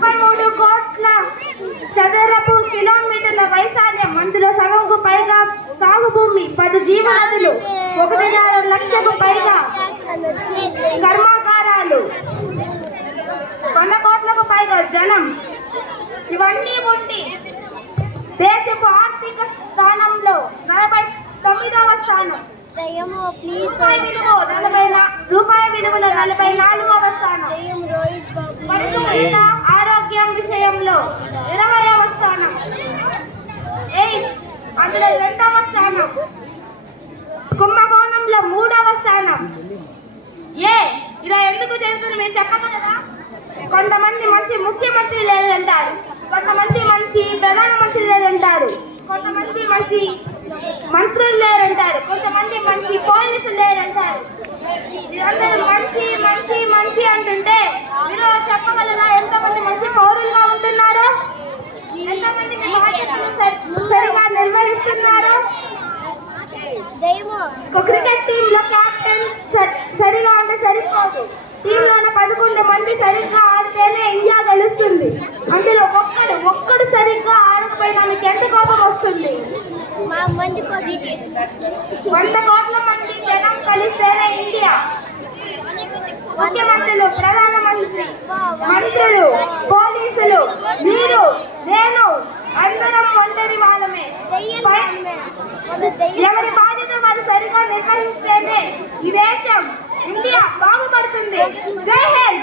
33 కోట్ల చదరపు కిలోమీటర్ల వైశాల్యం, అందులో సగంకు పైగా సాగు భూమి, 10 జీవనదులు, 1.5 లక్షకు పైగా కర్మాగారాలు, 100 కోట్లకు పైగా జనం. ఇవన్నీ ఉండి దేశపు ఆర్థిక స్థానంలో 49వ స్థానం, రూపాయి విలువలో 44వ స్థానం, పరిశుభ్రత ఆరోగ్యం విషయంలో 20వ స్థానం, ఎయిడ్స్ అందులో 2వ స్థానం, కుంభకోణంలో 3వ స్థానం. ఇలా ఎందుకు జరుగుతుంది మీరు చెప్పగలరా? కొంతమంది మంచి ముఖ్యమంత్రి లేరంటారు, కొంతమంది మంచి ప్రధానమంత్రి లేరంటారు, కొంతమంది మంచి మంత్రులు లేరంటారు, కొంతమంది మంచి పోలీసులు లేరంటారు. మీరందరూ మంచి మంచి మంచి అంటుంటే మీరు చెప్పగలరా ఎంతమంది మంచి పౌరులుగా ఉంటున్నారు? ఎంతమంది మీ బాధ్యతలు సరిగా నిర్వహిస్తున్నారు? క్రికెట్ టీమ్ లో కెప్టెన్ సరిగా ఉంటే సరిపోదు, టీంలోని 11 మంది సరిగ్గా ఆడితేనే ఇండియా గెలుస్తుంది. అందులో ఒక్కడు సరిగ్గా ఆడకపోయినా మీకు ఎంత కోపం వస్తుంది? 100 కోట్ల మంది జనం కలిస్తేనే ఇండియా. ముఖ్యమంత్రులు, ప్రధానమంత్రి, మంత్రులు, పోలీసులు, మీరు, నేను అందరం ఒంటరి వాళ్ళమే. ఎవరి బాధ్యత వారు సరిగా నిర్వహిస్తేనే ఈ దేశం ఇండియా బాగుపడుతుంది. జై హింద్.